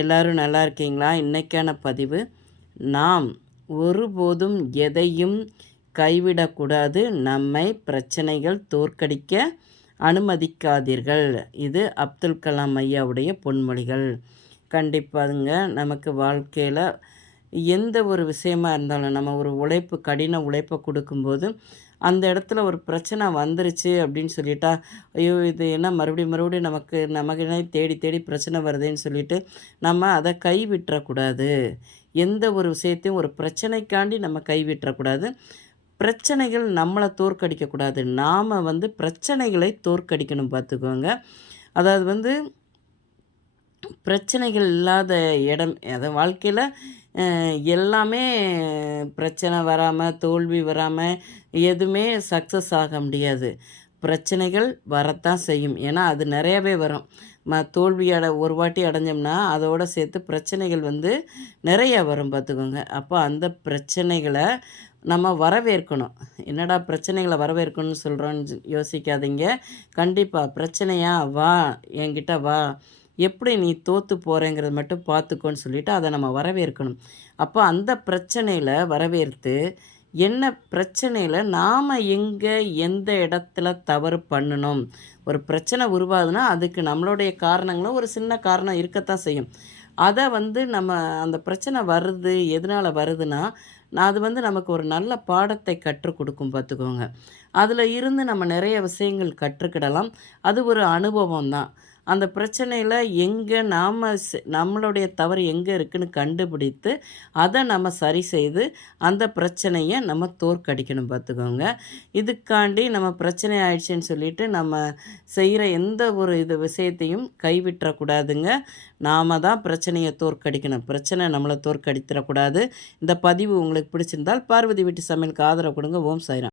எல்லாரும் நல்லா இருக்கீங்களா? இன்னைக்கான பதிவு, நாம் ஒருபோதும் எதையும் கைவிடக்கூடாது. நம்மை பிரச்சனைகள் தோற்கடிக்க அனுமதிக்காதீர்கள். இது அப்துல் கலாம் ஐயாவுடைய பொன்மொழிகள். கண்டிப்பாங்க நமக்கு வாழ்க்கையில் எந்த ஒரு விஷயமா இருந்தாலும் நம்ம ஒரு உழைப்பு கடின உழைப்பை கொடுக்கும்போது அந்த இடத்துல ஒரு பிரச்சனை வந்துருச்சு அப்படின்னு சொல்லிட்டா, ஐயோ இது என்ன மறுபடியும் மறுபடியும் நமக்குன்னே தேடி தேடி பிரச்சனை வருதேன்னு சொல்லிட்டு நம்ம அதை கைவிட்டுறக்கூடாது. எந்த ஒரு விஷயத்தையும் ஒரு பிரச்சனைக்காண்டி நம்ம கைவிட்டுறக்கூடாது. பிரச்சனைகள் நம்மளை தோற்கடிக்கக்கூடாது. நாம் பிரச்சனைகளை தோற்கடிக்கணும் பார்த்துக்கோங்க. அதாவது பிரச்சனைகள் இல்லாத இடம் வாழ்க்கையில் எல்லாமே பிரச்சனை வராமல் தோல்வி வராமல் எதுவுமே சக்ஸஸ் ஆக முடியாது. பிரச்சனைகள் வரத்தான் செய்யும். ஏன்னா அது நிறையவே வரும். தோல்வி ஒரு வாட்டி அடைஞ்சோம்னா அதோடு சேர்த்து பிரச்சனைகள் நிறைய வரும் பார்த்துக்கோங்க. அப்போ அந்த பிரச்சனைகளை நம்ம வரவேற்கணும். என்னடா பிரச்சனைகளை வரவேற்கணும்னு சொல்கிறோன்னு யோசிக்காதீங்க. கண்டிப்பாக பிரச்சனையா வா, என்கிட்ட வா, எப்படி நீ தோற்று போகிறேங்கிறத மட்டும் பார்த்துக்கோன்னு சொல்லிவிட்டு அதை நம்ம வரவேற்கணும். அப்போ அந்த பிரச்சனையில் வரவேற்று என்ன பிரச்சனையில் நாம் எங்கே எந்த இடத்துல தவறு பண்ணணும், ஒரு பிரச்சனை உருவாகுதுன்னா அதுக்கு நம்மளுடைய காரணங்களும் ஒரு சின்ன காரணம் இருக்கத்தான் செய்யும். அதை நம்ம அந்த பிரச்சனை வருது எதனால் வருதுன்னா அது நமக்கு ஒரு நல்ல பாடத்தை கற்றுக் கொடுக்கும் பார்த்துக்கோங்க. அதில் இருந்து நம்ம நிறைய விஷயங்கள் கற்றுக்கிடலாம். அது ஒரு அனுபவம் தான். அந்த பிரச்சனையில் எங்கே நம்மளுடைய தவறு எங்கே இருக்குதுன்னு கண்டுபிடித்து அதை நம்ம சரி செய்து அந்த பிரச்சனையை நம்ம தோற்கடிக்கணும் பார்த்துக்கோங்க. இதுக்காண்டி நம்ம பிரச்சனை ஆயிடுச்சுன்னு சொல்லிட்டு நம்ம செய்கிற எந்த ஒரு விஷயத்தையும் கைவிட்டுறக்கூடாதுங்க. நாம் தான் பிரச்சனையை தோற்கடிக்கணும். பிரச்சனை நம்மளை தோற்கடித்திடக்கூடாது. இந்த பதிவு உங்களுக்கு பிடிச்சிருந்தால் பார்வதி வீட்டு சமையலுக்கு ஆதரவு கொடுங்க. ஓம் சாய்ராம்.